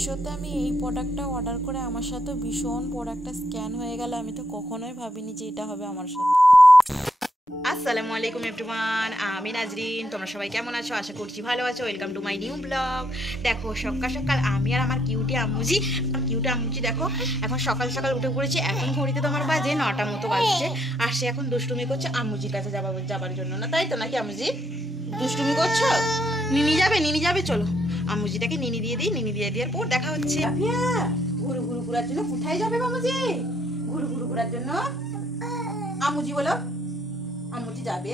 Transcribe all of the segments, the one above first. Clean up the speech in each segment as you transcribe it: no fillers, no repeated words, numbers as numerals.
মিশোতে আমি এই প্রোডাক্টটা অর্ডার করে আমার সাথে ভীষণ প্রোডাক্টটা স্ক্যান হয়ে গেল। আমি তো কখনোই ভাবিনি যে এটা হবে আমার সাথে। আসসালামু আলাইকুম এভরিওয়ান, আমি নাজরিন। তোমরা সবাই কেমন আছো? আশা করছি ভালো আছো। Welcome to my new blog. দেখো সকাল সকাল আমি আর আমার কিউটি আম্মুজি দেখো এখন সকাল সকাল উঠে পড়েছি। এখন ঘড়িতে তোমার বাজে 9টা মতো বাজছে। আর সে এখন দুষ্টুমি করছে আম্মুজির কাছে যাবার জন্য, না তাই তো? নাকি আম্মুজি দুষ্টুমি করছো? নিনি যাবে চলো আম্মুজিটাকে নিনি দিয়ে দিই। নিনি দিয়ে দেওয়ার পর দেখা হচ্ছে। ঘুরু ঘুরু ঘুরার জন্য কোথায় যাবে মামুজি? ঘুরু ঘুরু ঘুরার জন্য আম্মুজি বলো। আম্মুজি যাবে,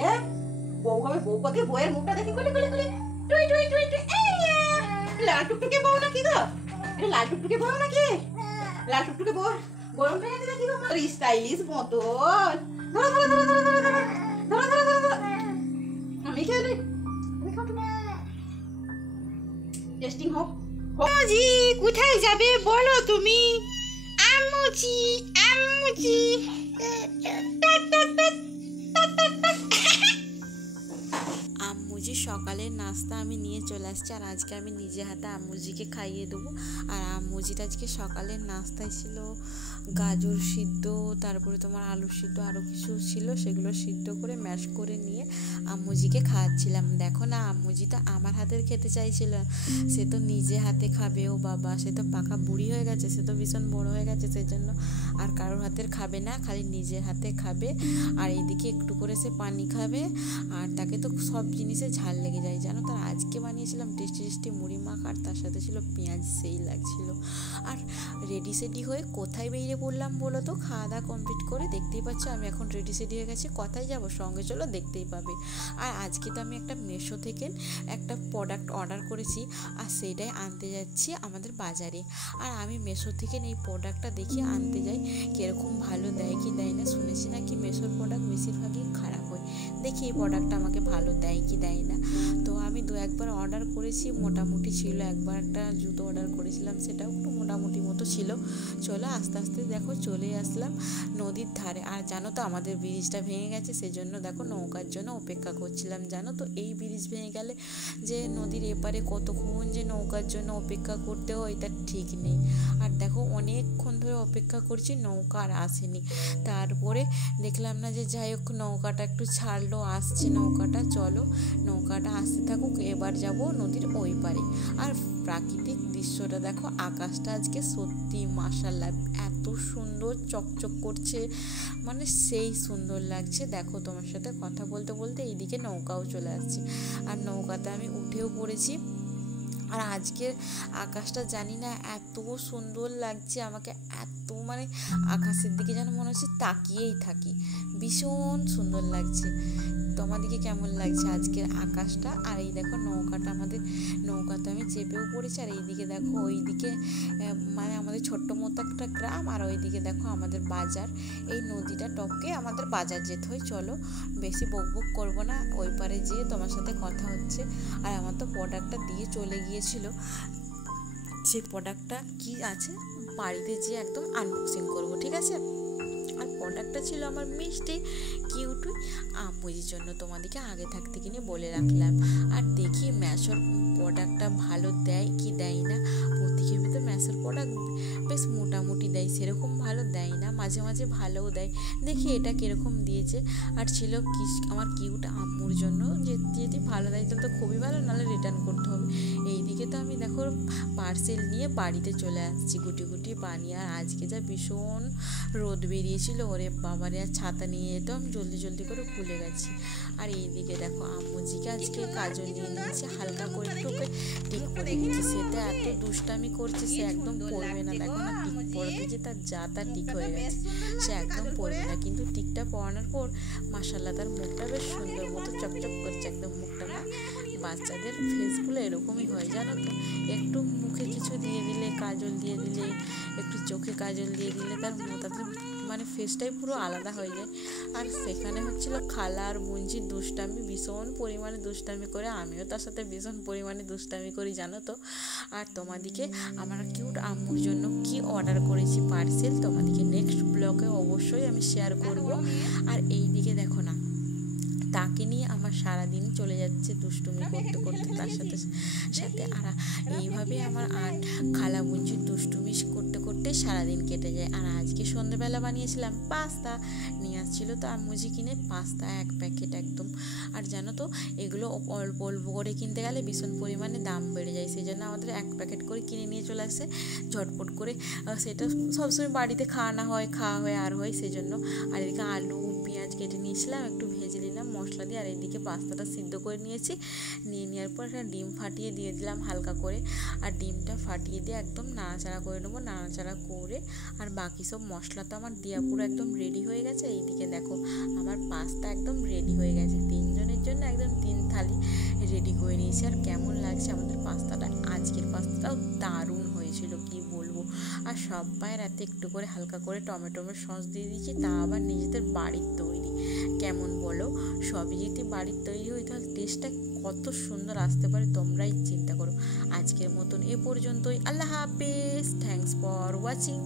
বউ হবে। বউ কত বউয়ের মুখটা দেখি কোলে কোলে কোলে টুই টুই টুই টুই। লাল টুকটুকে বউ নাকি গো? এটা লাল টুকটুকে বউ নাকি? লাল টুকটুকে বউ গরম হয়ে গেছে নাকি গো? স্টাইলিশ মতো। ধরো ধরো ধরো ধরো ধরো ধরো ধরো ধরো ধরো। আমি খেলে টেস্টিং হোক। আম্মুজি কোথায় যাবে বলো তুমি? আম্মুজি আম্মুজি আম্মুজি সকালের নাস্তা আমি নিয়ে চলে আসছি। আর আজকে আমি নিজে হাতে আম্মুজিকে খাইয়ে দেবো। আর আম্মুজিটা আজকে সকালের নাস্তায় ছিল গাজর সিদ্ধ, তারপরে তোমার আলু সিদ্ধ, আরও কিছু ছিল, সেগুলো সিদ্ধ করে ম্যাশ করে নিয়ে আম্মুজিকে খাওয়াচ্ছিলাম। দেখো না, আম্মুজি তো আমার হাতের খেতে চাইছিল। সে তো নিজে হাতে খাবে। ও বাবা, সে তো পাকা বুড়ি হয়ে গেছে, সে তো ভীষণ বড় হয়ে গেছে, সেই জন্য আর কারোর হাতের খাবে না, খালি নিজের হাতে খাবে। আর এইদিকে একটু করে সে পানি খাবে। আর তাকে তো সব জিনিসে ঝাল লেগে যায় জানো। তার আজকে বানিয়েছিলাম টেস্টি টেস্টি মুড়ি মাখ, আর তার সাথে ছিল পেঁয়াজ, সেই লাগছিল। আর রেডি সেডি হয়ে কোথায় বেরিয়ে পড়লাম বলো তো? খাওয়া দাওয়া কমপ্লিট করে দেখতেই পাচ্ছ আমি এখন রেডি সেডি হয়ে গেছি। কোথায় যাব? সঙ্গে চলো, দেখতেই পাবে। আর আজকে তো আমি একটা মিশো থেকে একটা প্রোডাক্ট অর্ডার করেছি, আর সেইটাই আনতে যাচ্ছি আমাদের বাজারে। আর আমি মিশো থেকে এই প্রোডাক্টটা দেখি আনতে যাই, কীরকম ভালো দেয় কি দেয় না। শুনেছি নাকি মিশোর প্রোডাক্ট বেশিরভাগই খারাপ হয়। দেখি এই প্রোডাক্টটা আমাকে ভালো দেয় কি দেয় না। তো আমি 2-1বার অর্ডার করেছি, মোটামুটি ছিল। একবার একটা জুতো অর্ডার করেছিলাম, সেটাও একটু মোটামুটি মতো ছিল। চলো আস্তে আস্তে দেখো চলে আসলাম নদীর ধারে। আর জানো তো আমাদের ব্রিজটা ভেঙে গেছে, সেজন্য দেখো নৌকার জন্য অপেক্ষা করছিলাম। জানো তো এই ব্রিজ ভেঙে গেলে যে নদীর এপারে কতক্ষণ যে নৌকার জন্য অপেক্ষা করতে হয় তার ঠিক নেই। আর দেখো অনেকক্ষণ ধরে অপেক্ষা করছি, নৌকা আর আসেনি। তারপরে দেখলাম না যে যাই হোক নৌকাটা একটু ছাড়লো, আসছে নৌকাটা। চলো নৌকাটা আসতে থাকুক, এবার যাব নদীর ওই পারে। আর প্রাকৃতিক দৃশ্যটা দেখো, আকাশটা আজকে সত্যি মাশাআল্লাহ এত সুন্দর চকচক করছে, মানে সেই সুন্দর লাগছে। দেখো তোমার সাথে কথা বলতে বলতে এইদিকে নৌকাও চলে আসছে, আর নৌকাতে আমি উঠেও পড়েছি। আর আজকের আকাশটা জানি না এত সুন্দর লাগছে আমাকে, এত মানে আকাশের দিকে যেন মনে হচ্ছে তাকিয়েই থাকি, ভীষণ সুন্দর লাগছে। তোমার দিকে কেমন লাগছে আজকের আকাশটা? আর এই দেখো নৌকাটা, আমাদের নৌকাতে আমি চেপেও পড়েছি। আর এইদিকে দেখো ওইদিকে মানে আমাদের ছোট্ট মতো একটা গ্রাম, আর ওইদিকে দেখো আমাদের বাজার। এই নদীটা টপকে আমাদের বাজার যেতে হয়। চলো বেশি বকবক করবো না, ওই পারে যেয়ে তোমার সাথে কথা হচ্ছে। আর আমার তো প্রোডাক্টটা দিয়ে চলে গিয়েছিল, সেই প্রোডাক্টটা কি আছে বাড়িতে যেয়ে একদম আনবক্সিং করবো, ঠিক আছে? আর প্রোডাক্টটা ছিল আমার মিষ্টি কিউটুই আম্মুজির জন্য, তোমাদেরকে আগে থাকতে কিনে বলে রাখলাম। আর দেখি ম্যাশোর প্রোডাক্টটা ভালো দেয় কি দেয় না। প্রত্যেকের তো ম্যাশোর প্রোডাক্ট বেশ মোটামুটি দেয়, সেরকম ভালো দেয় না, মাঝে মাঝে ভালোও দেয়। দেখি এটা কীরকম দিয়েছে। আর ছিল আমার কিউট আম্মুর জন্য, যদি ভালো দেয় তাহলে তো খুবই ভালো, নাহলে রিটার্ন করতে হবে। এইদিকে তো আমি দেখো পার্সেল নিয়ে বাড়িতে চলে আসছি গুটি গুটি পানি। আর আজকে যা ভীষণ রোদ বেরিয়েছিল, ওরে বাবারে, আর ছাতা নিয়ে যেতাম, জলদি জলদি করে ভুলে গেছি। আর এইদিকে দেখো আম্মুজিকে আজকে কাজল নিয়ে নিয়েছে, হালকা করে একটু টিক পরে দিয়েছি। সে তো এত দুষ্টামি করছে, সে একদম পরবে না। দেখো না টিক পরাতে যে তার যা তা টিক হয়ে গেছে, সে একদম পরবে না। কিন্তু টিকটা পরানোর পর মাশাআল্লাহ তার মুখটা বেশ সুন্দর মতো চকচক করছে একদম। মুখটা না, বাচ্চাদের ফেসগুলো এরকমই হয় জানো তো, একটু মুখে কিছু দিয়ে দিলে, কাজল দিয়ে দিলে, একটু চোখে কাজল দিয়ে দিলে তার মানে ফেসটাই পুরো আলাদা হয়ে যায়। আর সেখানে হচ্ছিল খালা আর বুঞ্জির দুষ্টামি, ভীষণ পরিমাণে দুষ্টামি করে, আমিও তার সাথে ভীষণ পরিমাণে দুষ্টামি করি জানো তো। আর তোমাদিকে আমার কিউট আম্মুর জন্য কি অর্ডার করেছি পার্সেল, তোমাদিকে নেক্সট ব্লগে অবশ্যই আমি শেয়ার করব। আর এই দিকে দেখো না তাকে নিয়ে আমার সারাদিন চলে যাচ্ছে দুষ্টুমি করতে করতে তার সাথে সাথে। আর এইভাবে আমার খালা বুঞ্জির দুষ্টুমি করতে করতে সারাদিন কেটে যায়। আর আজকে সন্ধ্যেবেলা বানিয়েছিলাম পাস্তা, নিয়ে আসছিলো তো আম্মুজি কিনে পাস্তা 1 প্যাকেট একদম। আর জানো তো এগুলো অল্প অল্প করে কিনতে গেলে ভীষণ পরিমাণে দাম বেড়ে যায়, সেই জন্য আমাদের 1 প্যাকেট করে কিনে নিয়ে চলে আসে ঝটপট করে। সেটা সবসময় বাড়িতে খাওয়া হয় আর হয় সেই জন্য। আর এদিকে আলু পেঁয়াজ কেটে নিয়েছিলাম, একটু ভেজে নিলাম মশলা দিয়ে। আর এদিকে পাস্তাটা সিদ্ধ করে নিয়েছি, নিয়ে নেওয়ার পর একটা ডিম ফাটিয়ে দিয়ে দিলাম হালকা করে। আর ডিমটা ফাটিয়ে দিয়ে একদম নাড়াচাড়া করে নেবো, নাড়াচাড়া করে। আর বাকি সব মশলা তো আমার দেওয়া পুরো একদম রেডি হয়ে গেছে। এইদিকে দেখো আমার পাস্তা একদম রেডি হয়ে গেছে, 3 জনের জন্য একদম 3 থালি রেডি করে নিয়েছি। আর কেমন লাগছে আমাদের পাস্তাটা, আজকের পাস্তাটাও দারুণ হয়েছিল কি বলবো। আর সবাই রাতে একটু করে হালকা করে টমেটো সস দিয়ে দিয়েছি, তা আবার নিজেদের বাড়ির তৈরি। কেমন বলো, সবই যদি বাড়ির তৈরি হয় তাহলে টেস্টটা কত সুন্দর আসতে পারে তোমরাই চিন্তা করো। আজকের মতন এ পর্যন্তই, আল্লাহ হাফেজ, থ্যাঙ্কস ফর ওয়াচিং।